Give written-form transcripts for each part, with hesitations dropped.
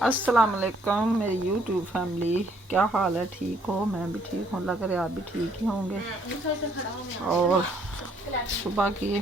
अस्सलाम वालेकुम मेरी यूट्यूब फैमिली, क्या हाल है? ठीक हो? मैं भी ठीक हूँ, अल्लाह करे आप भी ठीक ही होंगे। और सुबह की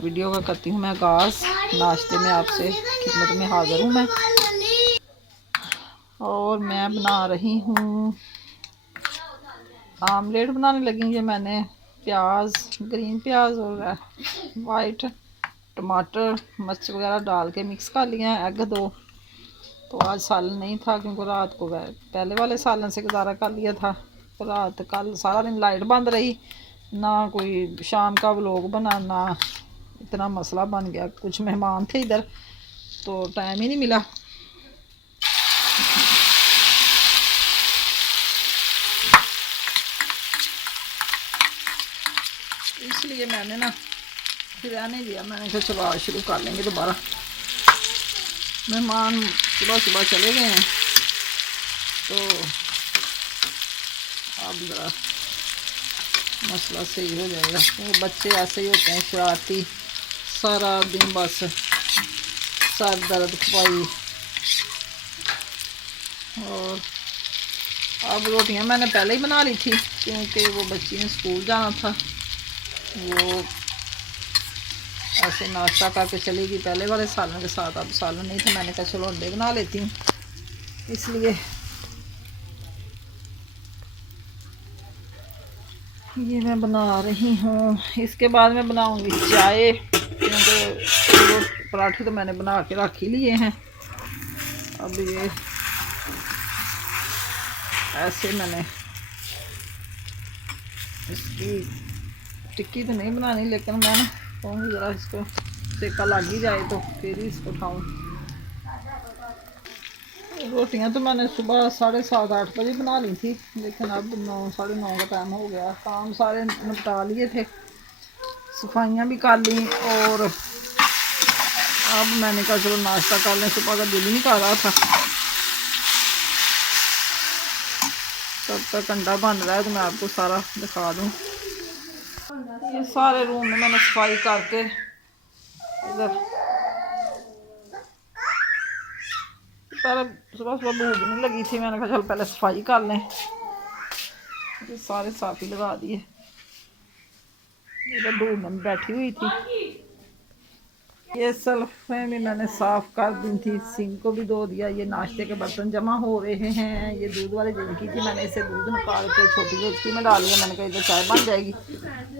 वीडियो का करती हूँ मैं आगाज़। नाश्ते में आपसे खिदमत में हाज़िर हूँ मैं। और मैं बना रही हूँ आमलेट बनाने लगी हूँ। ये मैंने प्याज, ग्रीन प्याज और वाइट टमाटर मिर्च वगैरह डाल के मिक्स कर लिया है। एग दो। तो आज सालन नहीं था क्योंकि रात को पहले वाले सालन से गुजारा कर लिया था। तो रात कल सारा दिन लाइट बंद रही, ना कोई शाम का व्लॉग बनाना, इतना मसला बन गया। कुछ मेहमान थे इधर तो टाइम ही नहीं मिला। इसलिए मैंने ना फिर रहने दिया। मैंने कहा चलो आज शुरू कर लेंगे दोबारा। मेहमान सुबह सुबह चले गए हैं तो अब ज़रा मसला सही हो जाएगा। वो बच्चे ऐसे ही होते हैं, शरारती, सारा दिन बस सर दर्द खुपाई। और अब रोटियां मैंने पहले ही बना ली थी क्योंकि वो बच्ची ने स्कूल जाना था। वो ऐसे नाश्ता करके चली गई पहले वाले सालन के साथ। अब सालन नहीं था, मैंने कहा चलो अंडे बना लेती हूँ। इसलिए ये मैं बना रही हूँ। इसके बाद मैं बनाऊँगी चाय, क्योंकि पराठे तो मैंने बना के रख ही लिए हैं। अब ये ऐसे मैंने इसकी टिक्की तो नहीं बनानी, लेकिन मैं ना कहूँगी ज़रा इसको सेका लग ही जाए तो फिर ही इसको खाऊँ। रोटियां तो मैंने सुबह 7:30-8 बजे बना ली थी, लेकिन अब 9-9:30 का टाइम हो गया। काम सारे निपटा लिए थे, सफाइयाँ भी कर ली। और अब मैंने कहा चलो नाश्ता कर लें, सुबह का दिल ही नहीं कर रहा था। तब तक अंडा बन रहा है तो मैं आपको सारा दिखा दूँ। ये सारे रूम में मैंने सफाई करके इधर पहले सुबह सुबह भूख नहीं लगी थी, मैंने कहा चल पहले सफाई कर लें। ये सारे साफ ही लगा दिए। इधर धूप में बैठी हुई थी। ये सल्फे भी मैंने साफ कर दी थी, सिंक को भी धो दिया। ये नाश्ते के बर्तन जमा हो रहे हैं। ये दूध वाली जिनकी थी, मैंने इसे दूध निकाल के छोटी डेचकी में डाल दिया। मैंने कहा इधर चाय बन जाएगी।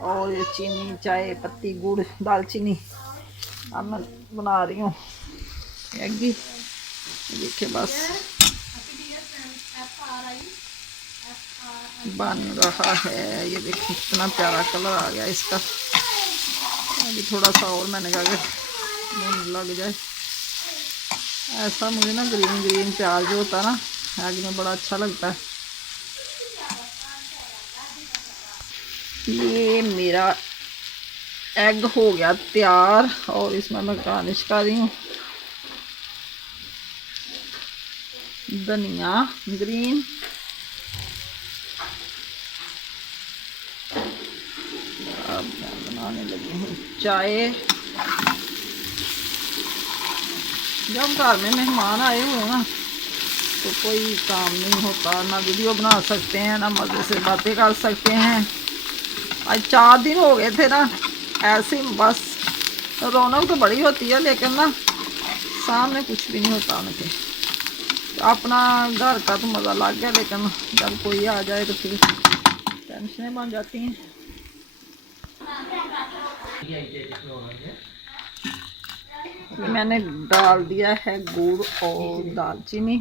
और ये चीनी, चाय पत्ती, गुड़, दालचीनी अब मैं बना रही हूँ मैगी। देखिए बस बन रहा है। ये देखिए कितना प्यारा कलर आ गया इसका। अभी थोड़ा सा और मैंने कहा कि लग जाए। ऐसा मुझे ना ग्रीन ग्रीन प्याज जो होता है ना एग में, बड़ा अच्छा लगता है। ये मेरा एग हो गया तैयार और इसमें मैं गार्निश कर रही हूँ धनिया ग्रीन। अब मैं बनाने लगी हूँ चाय। जब घर में मेहमान आए हुए ना तो कोई काम नहीं होता, ना वीडियो बना सकते हैं, ना मज़े से बातें कर सकते हैं। आज 4 दिन हो गए थे ना ऐसे ही, बस रौनक तो बड़ी होती है लेकिन ना सामने कुछ भी नहीं होता उनके। अपना घर का तो मज़ा लग गया, लेकिन जब कोई आ जाए तो फिर टेंशनें बन जाती हैं। मैंने डाल दिया है गुड़ और दालचीनी।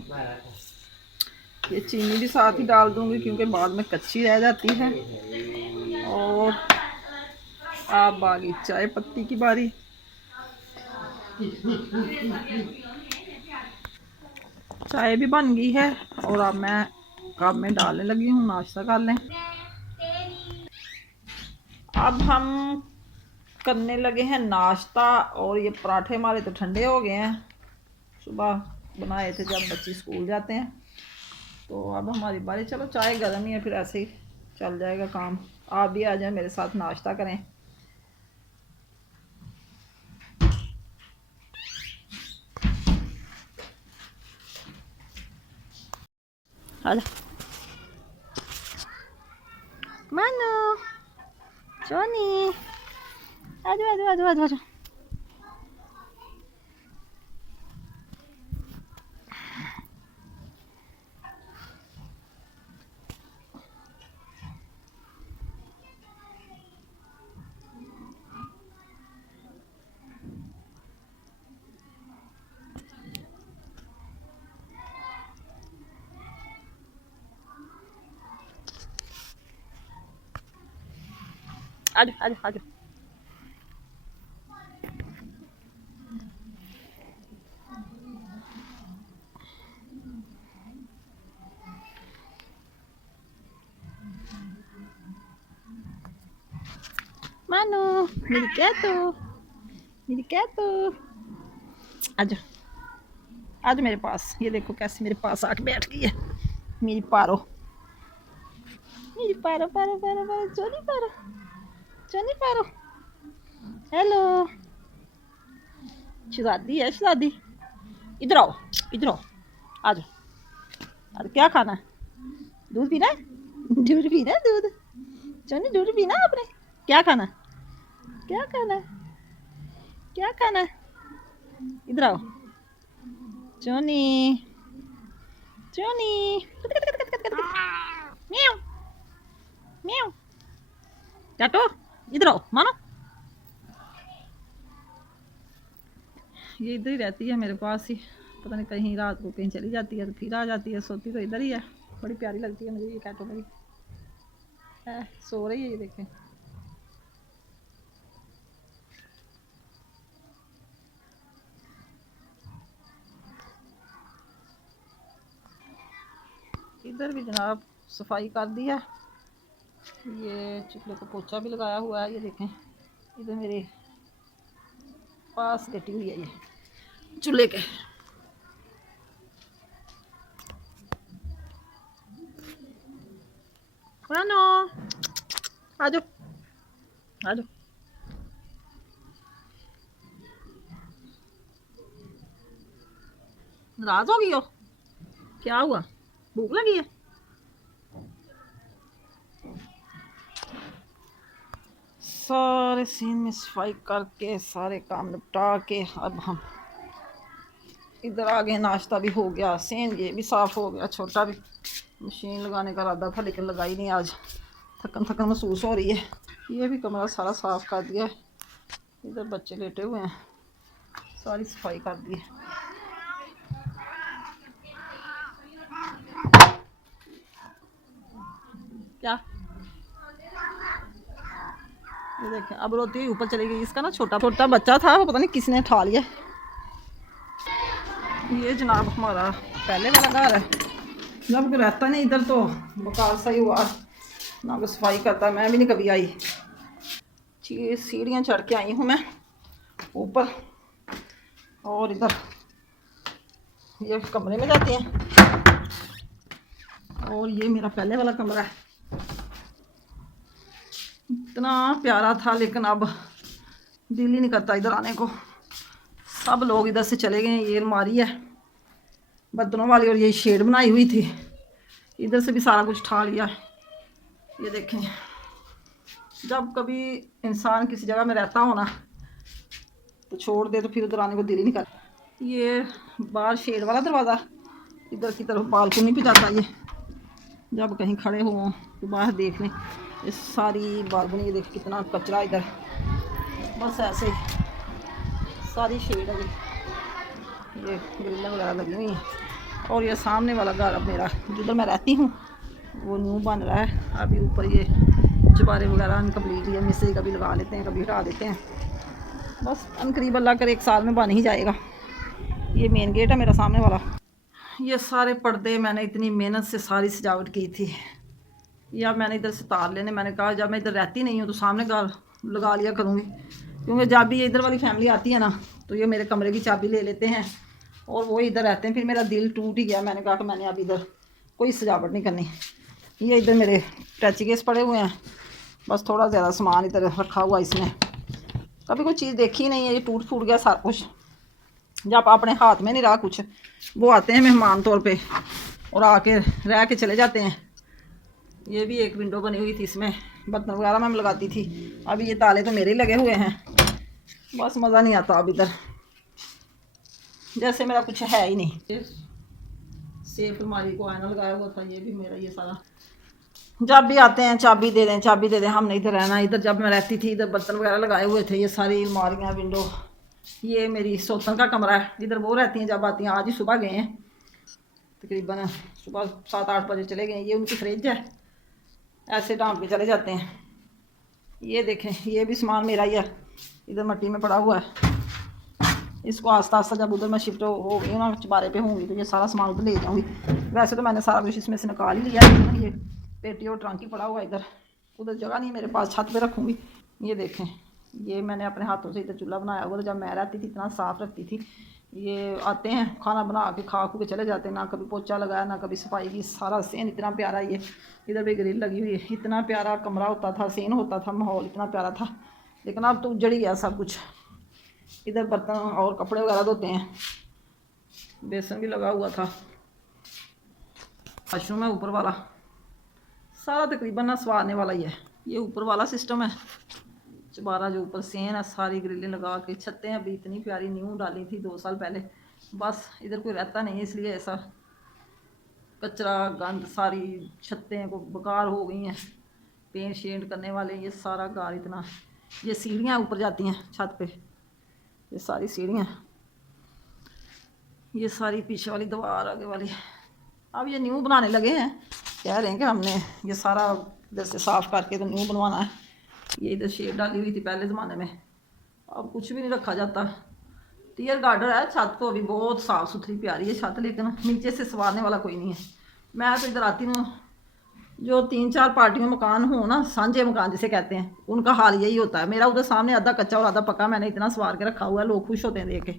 ये चीनी भी साथ ही डाल दूंगी क्योंकि बाद में कच्ची रह जाती है। और अब आ गई चाय पत्ती की बारी। चाय भी बन गई है और अब मैं कप में डालने लगी हूँ। नाश्ता कर लें। अब हम करने लगे हैं नाश्ता। और ये पराठे हमारे तो ठंडे हो गए हैं, सुबह बनाए थे जब बच्चे स्कूल जाते हैं। तो अब हमारी बारी। चलो चाय गर्म ही है, फिर ऐसे ही चल जाएगा काम। आप भी आ जाए मेरे साथ नाश्ता करें। आजा मानो जोनी, आजा आजा आजा आजा आजा। आजा आजा आजा। मानो मेरी कैटू, मेरी कैटू, आजा आजा मेरे पास। ये देखो कैसे मेरे पास आके बैठ गई है मेरी पारो, मेरी पारो पारो पारो पारो, जोनी पारो, जोनी पारो। हेलो शहजादी है शहजादी, इधर आओ इधर आओ, आ जाओ। अरे क्या खाना है? दूध पीना है? दूध पीना है दूध? जोनी दूध पीना है आपने? क्या खाना है? क्या खाना है? क्या खाना है? इधर आओ जोनी, जोनी, म्याऊ म्याऊ, चाटो इधर आओ मानो। ये इधर ही रहती है मेरे पास ही, पता नहीं कहीं रात को कहीं चली जाती है तो फिर आ जाती है, सोती तो इधर ही है। बड़ी प्यारी लगती है मुझे ये कैटो मेरी। सो रही है ये देखें। इधर भी जनाब सफाई कर दी है, ये चूल्हे को पोछा भी लगाया हुआ है। ये देखें इधर मेरे पास लेटी हुई है ये चूल्हे के। मानो आ जाओ आ जाओ। नाराज हो गई हो? क्या हुआ? भूख लगी है? सारे सीन में सफाई करके सारे काम निपटा के अब हम इधर आ गए। नाश्ता भी हो गया, सीन ये भी साफ़ हो गया। छोटा भी मशीन लगाने का इरादा था लेकिन लगाई नहीं आज, थकन थकन महसूस हो रही है। ये भी कमरा सारा साफ़ कर दिया है। इधर बच्चे लेटे हुए हैं, सारी सफाई कर दी है। क्या ये देखें अब रोती हुई ऊपर चली गई। इसका ना छोटा छोटा बच्चा था, वो पता नहीं किसने उठा लिया। ये जनाब हमारा पहले वाला घर है, जब कोई रहता नहीं इधर तो बकार सही हुआ ना, कोई सफाई करता। मैं भी नहीं कभी आई। ये सीढ़ियाँ चढ़ के आई हूँ मैं ऊपर, और इधर ये कमरे में जाती हैं, और ये मेरा पहले वाला कमरा है। इतना प्यारा था लेकिन अब दिल ही नहीं करता इधर आने को। सब लोग इधर से चले गए। ये अलमारी है बर्तनों वाली, और ये शेड बनाई हुई थी, इधर से भी सारा कुछ उठा लिया। ये देखें, जब कभी इंसान किसी जगह में रहता हो ना तो छोड़ दे तो फिर उधर आने को दिल ही नहीं करता। ये बाहर शेड वाला दरवाज़ा इधर की तरफ बालकनी पे जाता है। ये जब कहीं खड़े हो तो बाहर देख लें, ये सारी बालकनी। ये देख कितना कचरा इधर, बस ऐसे ही सारी शेड है। ये ग्रिलें वगैरह लगी हुई हैं। और ये सामने वाला घर अब मेरा जिधर मैं रहती हूँ वो न्यू बन रहा है। अभी ऊपर ये चुबारे वगैरह इनकम्प्लीट है, मिस्त्री कभी लगा लेते हैं कभी हटा देते हैं। बस अनकरीब अल्लाह कर 1 साल में बन ही जाएगा। ये मेन गेट है मेरा सामने वाला। ये सारे पर्दे मैंने इतनी मेहनत से सारी सजावट की थी, या मैंने इधर से तार लेने, मैंने कहा जब मैं इधर रहती नहीं हूँ तो सामने घर लगा लिया करूँगी, क्योंकि जब भी ये इधर वाली फैमिली आती है ना तो ये मेरे कमरे की चाबी ले लेते हैं और वो इधर रहते हैं। फिर मेरा दिल टूट ही गया, मैंने कहा कि मैंने अब इधर कोई सजावट नहीं करनी। ये इधर मेरे टैची केस पड़े हुए हैं, बस थोड़ा ज़्यादा सामान इधर रखा हुआ इसमें। कभी कोई चीज़ देखी नहीं है, ये टूट फूट गया सारा कुछ। जब अपने हाथ में नहीं रहा कुछ, वो आते हैं मेहमान तौर पे और आके रह के चले जाते हैं। ये भी एक विंडो बनी हुई थी, इसमें बर्तन वगैरह मैं लगाती थी। अभी ये ताले तो मेरे ही लगे हुए हैं, बस मज़ा नहीं आता अब इधर, जैसे मेरा कुछ है ही नहीं। सेफ अलमारी को आईना लगाया हुआ था, ये भी मेरा, ये सारा। जब भी आते हैं चाबी दे दें, चाबी दे दें, हमने इधर रहना। इधर जब मैं रहती थी इधर बर्तन वगैरह लगाए हुए थे, ये सारी अलमारियाँ, विंडो। ये मेरी सौतन का कमरा है, इधर वो रहती हैं जब आती हैं। आज ही सुबह गए हैं, तकरीबन सुबह 7-8 बजे चले गए। ये उनकी फ्रिज है, ऐसे डांप के चले जाते हैं। ये देखें, ये भी सामान मेरा ही है, इधर मट्टी में पड़ा हुआ है। इसको आस्ता आस्ता जब उधर मैं शिफ्ट हो गई ना, चबारे पे होंगी, तो ये सारा सामान उधर ले जाऊँगी। वैसे तो मैंने सारा कुछ इसमें से निकाल ही लिया है। ये पेटी और ट्रंक ही पड़ा हुआ है इधर, उधर जगह नहीं मेरे पास, छत पे रखूँगी। ये देखें, ये मैंने अपने हाथों से इधर चूल्हा बनाया हुआ था। जब मैं रहती थी इतना साफ़ रखती थी। ये आते हैं खाना बना के खा खू के चले जाते हैं, ना कभी पोछा लगाया ना कभी सफाई की। सारा सीन इतना प्यारा, ये इधर भी ग्रिल लगी हुई है। इतना प्यारा कमरा होता था, सीन होता था, माहौल इतना प्यारा था। लेकिन अब तो उजड़ ही गया सब कुछ। इधर बर्तन और कपड़े वगैरह धोते हैं, बेसन भी लगा हुआ था। वाशरूम है ऊपर वाला, सारा तकरीबन ना सवारने वाला ही है। ये ऊपर वाला सिस्टम है, चबारा जो ऊपर सेन है, सारी ग्रिलें लगा के। छतें अभी इतनी प्यारी न्यू डाली थी 2 साल पहले। बस इधर कोई रहता नहीं है, इसलिए ऐसा कचरा गंद, सारी छतें को बेकार हो गई हैं। पेंट शेंट करने वाले, ये सारा गार इतना। ये सीढ़ियाँ ऊपर जाती हैं छत पे, ये सारी सीढ़ियाँ। ये सारी पीछे वाली दीवार, आगे वाली। अब ये न्यू बनाने लगे हैं, कह रहे हैं कि हमने ये सारा इधर से साफ़ करके तो न्यू बनवाना है। ये इधर शेड डाली हुई थी पहले ज़माने में, अब कुछ भी नहीं रखा जाता। टीयर गार्डर है, छत तो अभी बहुत साफ़ सुथरी प्यारी है छत, लेकिन नीचे से संवारने वाला कोई नहीं है। मैं तो इधर आती हूँ, जो 3-4 पार्टियों मकान हो ना, सांझे मकान जिसे कहते हैं, उनका हाल यही होता है। मेरा उधर सामने आधा कच्चा और आधा पक्का, मैंने इतना सवार के रखा हुआ है, लोग खुश होते हैं देख के।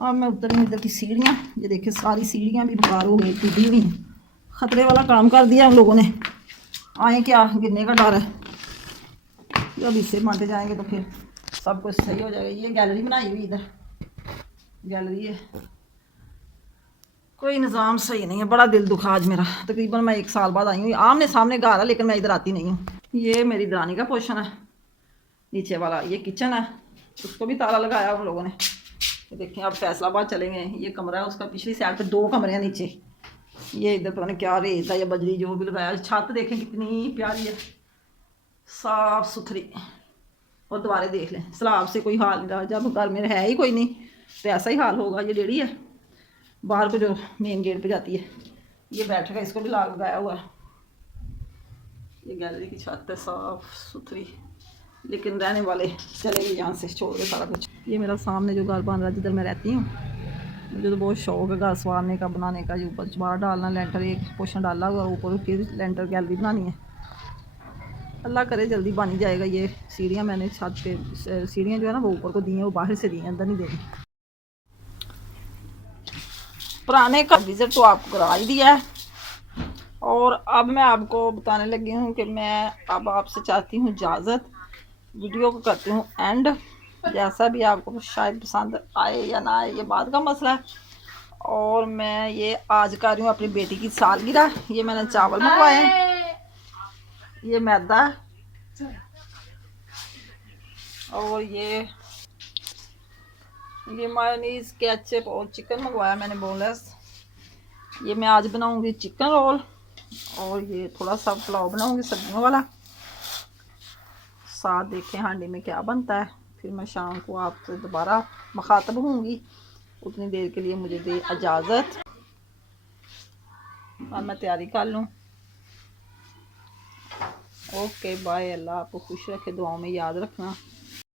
अब मैं उतर हूँ इधर की सीढ़ियाँ। ये देखिए सारी सीढ़ियाँ भी बेकार हो गई, टूटी हुई हैं। ख़तरे वाला काम कर दिया उन लोगों ने। आए क्या, गिरने का डर है। जब इससे बांटे जाएंगे तो फिर सब कुछ सही हो जाएगा। ये गैलरी बनाई हुई, इधर गैलरी है, कोई निज़ाम सही नहीं है। बड़ा दिल दुखा आज मेरा। तकरीबन मैं 1 साल बाद आई हूँ। आमने सामने घर है, लेकिन मैं इधर आती नहीं हूँ। ये मेरी दरानी का पोर्शन है नीचे वाला। ये किचन है, उसको भी ताला लगाया उन लोगों ने। ये देखिए, अब फैसलाबाद चलेंगे। ये कमरा है उसका, पिछली साइड पे 2 कमरे हैं नीचे। ये इधर पता नहीं क्या रेत है या बजरी जो भी लगाया। छत देखें कितनी प्यारी है, साफ़ सुथरी। और दोबारा देख लें, सलाब से कोई हाल नहीं रहा। जब घर में है ही कोई नहीं तो ऐसा ही हाल होगा। ये डेढ़ी है बाहर को जो मेन गेट पे जाती है, ये बैठक है, इसको भी लाग लगाया हुआ है। ये गैलरी की छत है, साफ़ सुथरी, लेकिन रहने वाले चले गए यहाँ से छोड़ के सारा कुछ। ये मेरा सामने जो घर बन रहा है जिधर मैं रहती हूँ, मुझे तो बहुत शौक है घर संवारने का, बनाने का। ये ऊपर चबारा डालना, लेंटर एक पोर्शन डाला हुआ, ऊपर उसकी लेंटर गैलरी बनानी है। अल्लाह करे जल्दी बन ही जाएगा। ये सीढ़ियाँ मैंने छत पे, सीढ़ियाँ जो है ना वो ऊपर को दी हैं, वो बाहर से दी हैं, अंदर नहीं दे दी। पुराने का विज़िट तो आपको करा ही दिया है, और अब मैं आपको बताने लगी हूँ कि मैं अब आपसे चाहती हूँ इजाज़त। वीडियो को करती हूँ एंड। जैसा भी आपको शायद पसंद आए या ना आए, ये बात का मसला है। और मैं ये आज कर रही हूँ अपनी बेटी की सालगिरह। ये मैंने चावल मंगवाए हैं, ये मैदा, और ये मायोनीज, केचप और चिकन मंगवाया मैंने बोनलेस। ये मैं आज बनाऊंगी चिकन रोल, और ये थोड़ा सा पुलाव बनाऊंगी सब्जियों वाला। साथ देखें हांडी में क्या बनता है। फिर मैं शाम को आपसे दोबारा मुखातब होंगी। उतनी देर के लिए मुझे दे इजाज़त। और मैं तैयारी कर लूँ। Okay bye. अल्लाह आपको खुश रखे, दुआओं में याद रखना।